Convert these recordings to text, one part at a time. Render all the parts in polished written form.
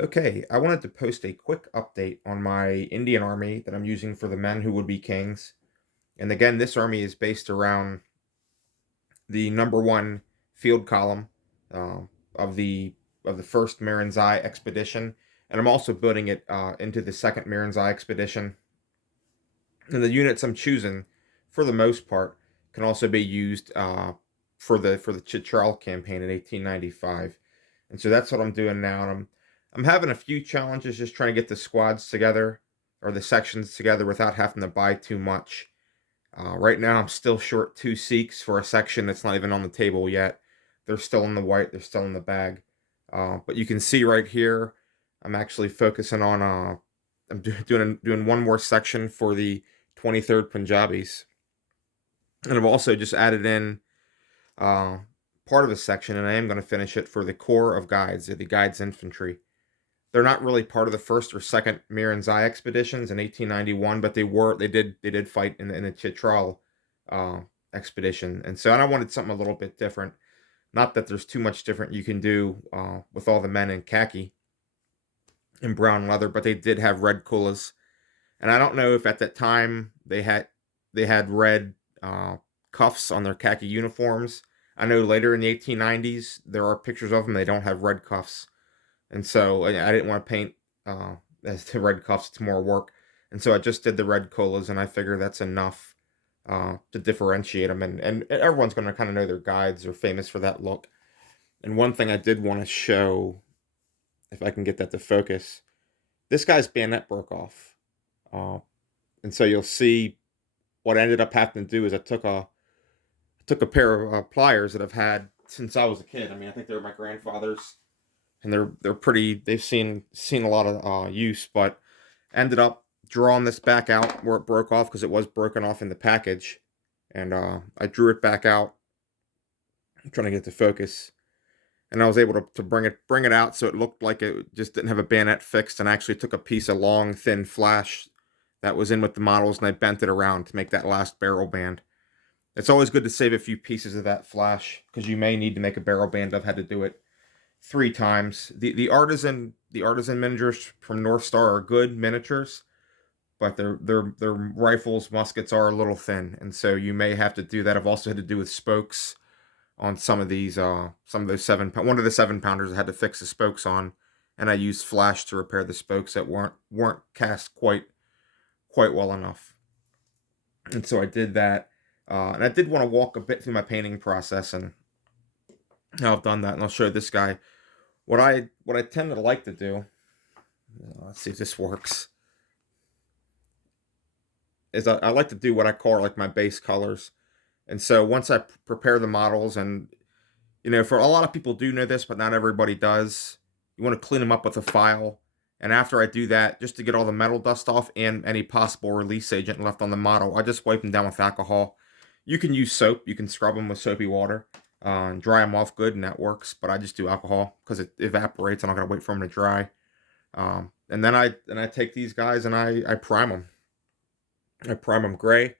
Okay, I wanted to post a quick update on my Indian army that I'm using for the men who would be kings. And again, this army is based around the number one field column uh, of the first Miranzai expedition, and I'm also building it into the second Miranzai expedition. And the units I'm choosing, for the most part, can also be used for the Chitral campaign in 1895. And so that's what I'm doing now. And I'm having a few challenges just trying to get the squads together or the sections together without having to buy too much. Right now, I'm still short two Sikhs for a section that's not even on the table yet. They're still in the white. They're still in the bag. But you can see right here, I'm actually focusing on. Doing one more section for the 23rd Punjabis, and I've also just added in uh, part of a section, and I am going to finish it for the Corps of Guides, the Guides Infantry. They're not really part of the first or second Mir and Zai expeditions in 1891, but they did fight in the Chitral uh, expedition, and so I wanted something a little bit different. Not that there's too much different you can do with all the men in khaki and brown leather, but they did have red kulas, and I don't know if at that time they had red uh, cuffs on their khaki uniforms. I know later in the 1890s there are pictures of them. They don't have red cuffs, and so I didn't want to paint as the red cuffs. It's more work, and so I just did the red colas, and I figure that's enough to differentiate them. And everyone's going to kind of know their guides are famous for that look. And one thing I did want to show, if I can get that to focus, this guy's bayonet broke off, uh, and so you'll see what I ended up having to do is I took a pair of pliers that I've had since I was a kid. I mean, I think they were my grandfather's, and they're pretty. They've seen a lot of use, but ended up drawing this back out where it broke off because it was broken off in the package, and I drew it back out. I'm trying to get to focus, and I was able to bring it out so it looked like it just didn't have a bayonet fixed, and I actually took a piece of long thin flash that was in with the models and I bent it around to make that last barrel band. It's always good to save a few pieces of that flash because you may need to make a barrel band. I've had to do it three times. The artisan miniatures from North Star are good miniatures, but their rifles, muskets are a little thin, and so you may have to do that. I've also had to do with spokes on some of those one of the 7 pounders I had to fix the spokes on, and I used flash to repair the spokes that weren't cast quite well enough. And so I did that. And I did want to walk a bit through my painting process and how I've done that. And I'll show this guy what I tend to like to do. Let's see if this works. Is I like to do what I call like my base colors. And so once I prepare the models, and for a lot of people do know this, but not everybody does. You want to clean them up with a file. And after I do that, just to get all the metal dust off and any possible release agent left on the model, I just wipe them down with alcohol. You can use soap. You can scrub them with soapy water and dry them off good, and that works. But I just do alcohol because it evaporates. I'm not gonna wait for them to dry. And then I take these guys and I prime them. I prime them gray,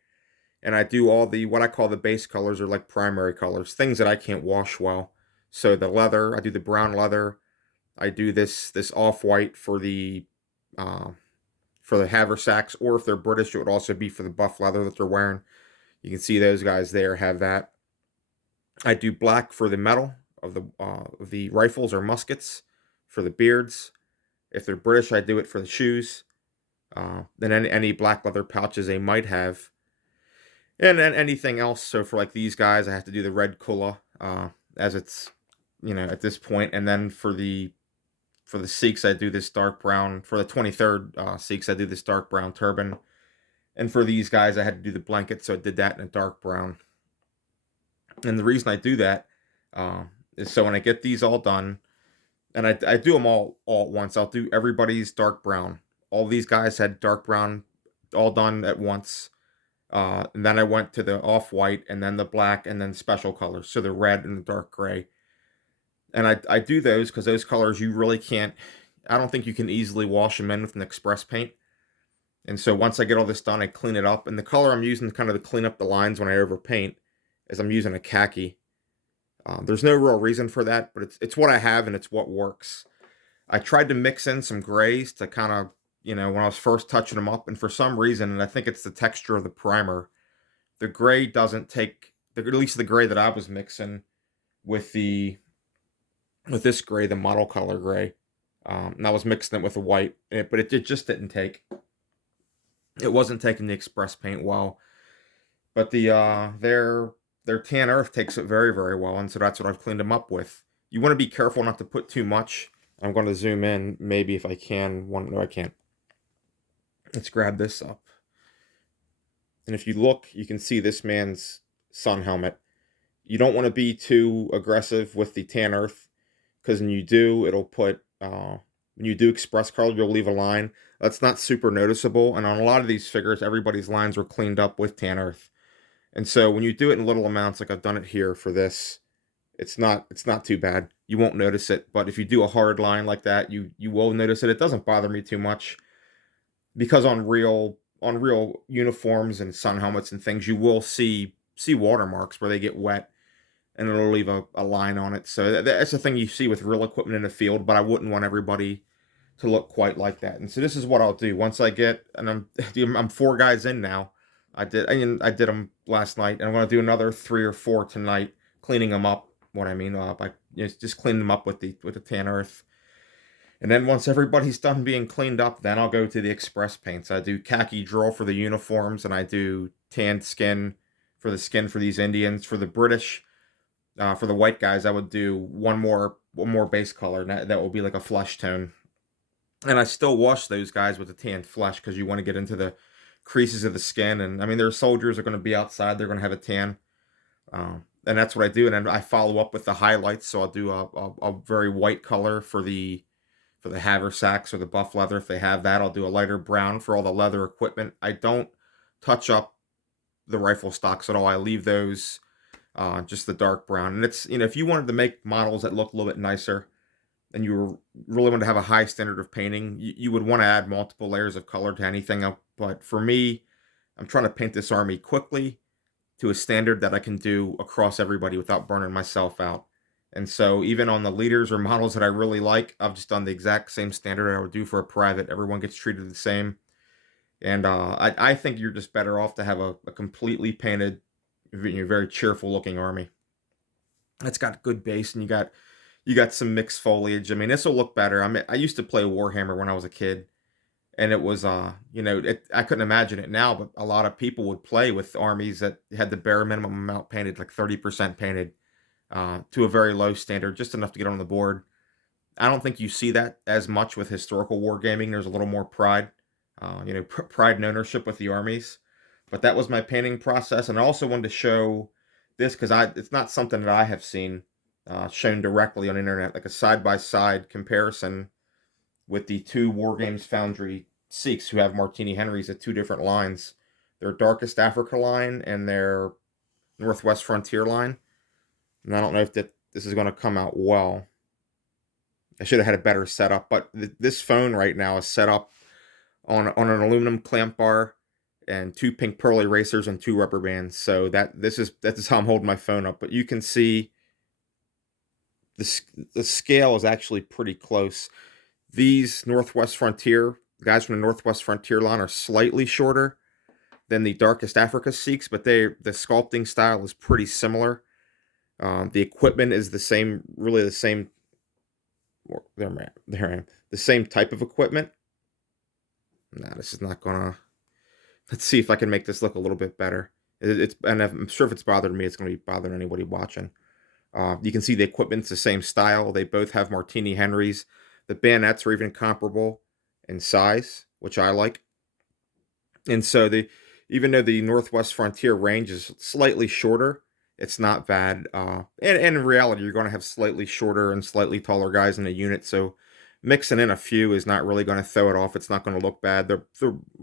and I do all the what I call the base colors or like primary colors, things that I can't wash well. So the leather, I do the brown leather. I do this off white uh, for the haversacks, or if they're British, it would also be for the buff leather that they're wearing. You can see those guys there have that. I do black for the metal of the rifles or muskets, for the beards. If they're British, I do it for the shoes. Then any black leather pouches they might have, and then anything else. So for like these guys, I have to do the red kulla as it's at this point, and then for the Sikhs, I do this dark brown. For the 23rd Sikhs, I do this dark brown turban, and for these guys, I had to do the blanket, so I did that in a dark brown. And the reason I do that uh, is so when I get these all done, and I do them all at once. I'll do everybody's dark brown. All these guys had dark brown, all done at once. And then I went to the off white, and then the black, and then special colors, so the red and the dark gray. And I do those because those colors you really can't. I don't think you can easily wash them in with an express paint. And so once I get all this done, I clean it up. And the color I'm using kind of to clean up the lines when I overpaint is I'm using a khaki. There's no real reason for that, but it's what I have and it's what works. I tried to mix in some grays to kind of, when I was first touching them up, and for some reason, and I think it's the texture of the primer, the gray doesn't take, at least the gray that I was mixing with this gray, the model color gray. And I was mixing it with the white, but it just didn't take. It wasn't taking the express paint well. But their tan earth takes it very, very well, and so that's what I've cleaned them up with. You want to be careful not to put too much. I'm going to zoom in, maybe if I can. No, I can't. Let's grab this up. And if you look, you can see this man's sun helmet. You don't want to be too aggressive with the tan earth, because when you do, it'll put, when you do express color, you'll leave a line. That's not super noticeable, and on a lot of these figures, everybody's lines were cleaned up with tan earth. And so when you do it in little amounts, like I've done it here for this, it's not too bad. You won't notice it, but if you do a hard line like that, you will notice it. It doesn't bother me too much, because on real uniforms and sun helmets and things, you will see watermarks where they get wet, and it'll leave a line on it. So that's the thing you see with real equipment in the field, but I wouldn't want everybody to look quite like that. And so this is what I'll do once I get, and I'm 4 guys in now. I did them last night, and I'm going to do another 3 or 4 tonight, cleaning them up. What I mean, by just clean them up with the tan earth. And then once everybody's done being cleaned up, then I'll go to the express paints. I do khaki drill for the uniforms, and I do tanned skin for the skin for these Indians. For the British, for the white guys, I would do one more base color, and that will be like a flesh tone. And I still wash those guys with the tanned flesh, because you want to get into the creases of the skin. And I mean, their soldiers are going to be outside, they're going to have a tan, and that's what I do. And then I follow up with the highlights. So I'll do a very white color for the haversacks or the buff leather. If they have that, I'll do a lighter brown for all the leather equipment. I don't touch up the rifle stocks at all. I leave those just the dark brown. And it's, if you wanted to make models that look a little bit nicer, and you really want to have a high standard of painting, you would want to add multiple layers of color to anything else. But for me, I'm trying to paint this army quickly to a standard that I can do across everybody without burning myself out. And so even on the leaders or models that I really like, I've just done the exact same standard I would do for a private. Everyone gets treated the same. And I think you're just better off to have a completely painted, very cheerful looking army. It's got good base, and you got some mixed foliage. I mean, this will look better. I used to play Warhammer when I was a kid, and it was, I couldn't imagine it now, but a lot of people would play with armies that had the bare minimum amount painted, like 30% painted, to a very low standard, just enough to get on the board. I don't think you see that as much with historical wargaming. There's a little more pride, pride and ownership with the armies. But that was my painting process, and I also wanted to show this because it's not something that I have seen shown directly on the internet, like a side-by-side comparison with the 2 Wargames Foundry Sikhs who have Martini Henrys at 2 different lines. Their Darkest Africa line and their Northwest Frontier line. And I don't know if this is going to come out well. I should have had a better setup, but this phone right now is set up on an aluminum clamp bar and 2 pink pearl erasers and 2 rubber bands. So that is how I'm holding my phone up. But you can see the scale is actually pretty close. These Northwest Frontier, the guys from the Northwest Frontier line, are slightly shorter than the Darkest Africa Sikhs, but the sculpting style is pretty similar. The equipment is the same, really the same. There I am. The same type of equipment. Nah, this is not gonna. Let's see if I can make this look a little bit better. And I'm sure if it's bothered me, it's going to be bothering anybody watching. You can see the equipment's the same style. They both have Martini Henrys. The bayonets are even comparable in size, which I like. And so even though the Northwest Frontier range is slightly shorter, it's not bad. And in reality, you're going to have slightly shorter and slightly taller guys in a unit. So mixing in a few is not really going to throw it off. It's not going to look bad. The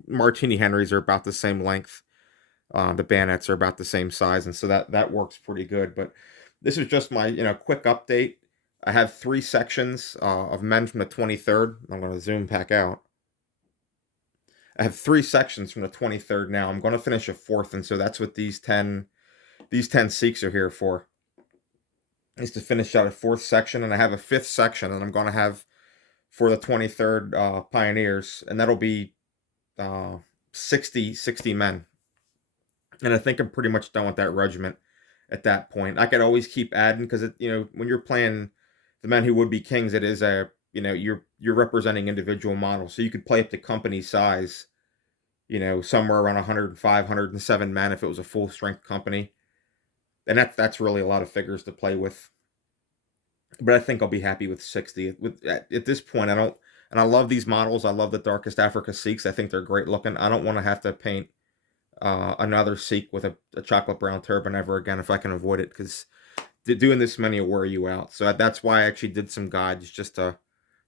Martini Henrys are about the same length. The bayonets are about the same size. And so that works pretty good. But this is just my quick update. I have 3 sections of men from the 23rd. I'm going to zoom back out. I have 3 sections from the 23rd now. I'm going to finish a 4th, and so that's what these 10 Sikhs are here for. Is to finish out a 4th section, and I have a 5th section, and I'm going to have for the 23rd Pioneers, and that'll be uh, 60 men. And I think I'm pretty much done with that regiment at that point. I could always keep adding because when you're playing the men who would be kings, it is a you're representing individual models, so you could play up to company size. Somewhere around 105, 107 men if it was a full strength company, and that's really a lot of figures to play with. But I think I'll be happy with 60. At this point, I don't, and I love these models. I love the Darkest Africa Sikhs. I think they're great looking. I don't want to have to paint another Sikh with a chocolate brown turban ever again if I can avoid it, because doing this many will wear you out. So that's why I actually did some guides, just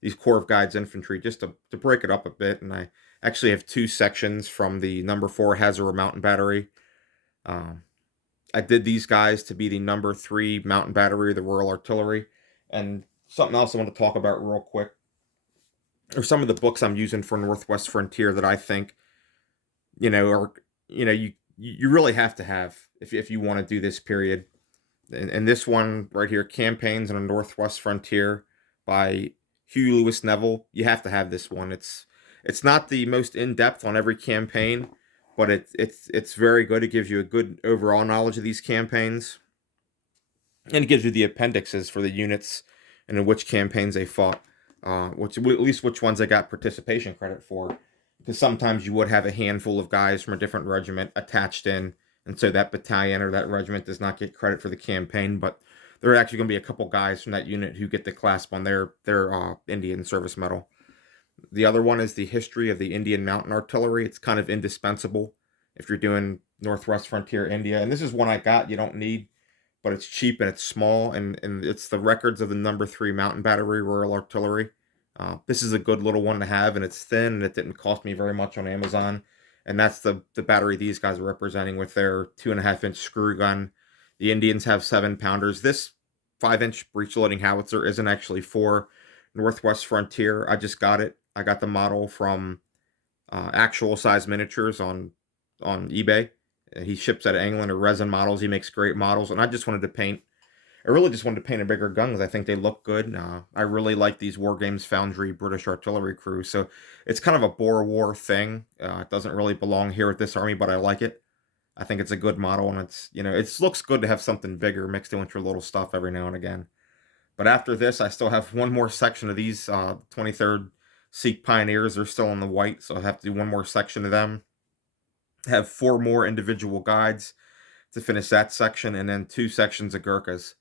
these Corps of Guides infantry, just to break it up a bit. And I actually have two sections from the number 4 Hazara Mountain Battery. Um, I did these guys to be the number 3 Mountain Battery of the Royal Artillery. And something else I want to talk about real quick are some of the books I'm using for Northwest Frontier that I think are you really have to have if you want to do this period. And this one right here, Campaigns on the Northwest Frontier by Hugh Lewis Neville, you have to have this one. It's not the most in-depth on every campaign, but it's very good. It gives you a good overall knowledge of these campaigns, and it gives you the appendixes for the units and in which campaigns they fought, which at least which ones they got participation credit for. Because sometimes you would have a handful of guys from a different regiment attached in, and so that battalion or that regiment does not get credit for the campaign. But there are actually going to be a couple guys from that unit who get the clasp on their Indian Service Medal. The other one is the History of the Indian Mountain Artillery. It's kind of indispensable if you're doing Northwest Frontier India. And this is one I got. You don't need, but it's cheap and it's small, and it's the records of the number 3 Mountain Battery Royal Artillery. This is a good little one to have, and it's thin, and it didn't cost me very much on Amazon. And that's the battery these guys are representing with their 2.5-inch screw gun. The Indians have 7-pounders. This 5-inch breech loading howitzer isn't actually for Northwest Frontier. I just got it. I got the model from Actual Size Miniatures on eBay. He ships out of England, or resin models. He makes great models, and I really just wanted to paint a bigger gun because I think they look good. I really like these War Games Foundry British artillery crew, so it's kind of a Boer War thing. It doesn't really belong here at this army, but I like it. I think it's a good model, and it looks good to have something bigger mixed in with your little stuff every now and again. But after this, I still have one more section of these 23rd Sikh Pioneers. They're still in the white, so I have to do one more section of them. Have 4 more individual guides to finish that section, and then 2 sections of Gurkhas.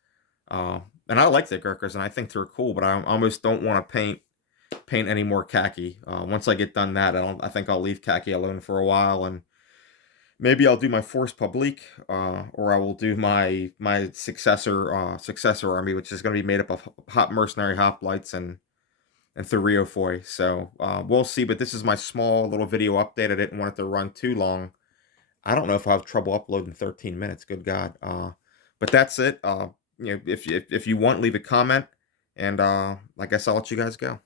And I like the Gurkhas, and I think they're cool, but I almost don't want to paint any more khaki. Once I get done that, I think I'll leave khaki alone for a while, and maybe I'll do my Force Publique, or I will do my successor army, which is going to be made up of hot mercenary hoplites and Thureophoi. So we'll see. But this is my small little video update. I didn't want it to run too long. I don't know if I'll have trouble uploading 13 minutes. Good God. But that's it. If you want, leave a comment, and I guess I'll let you guys go.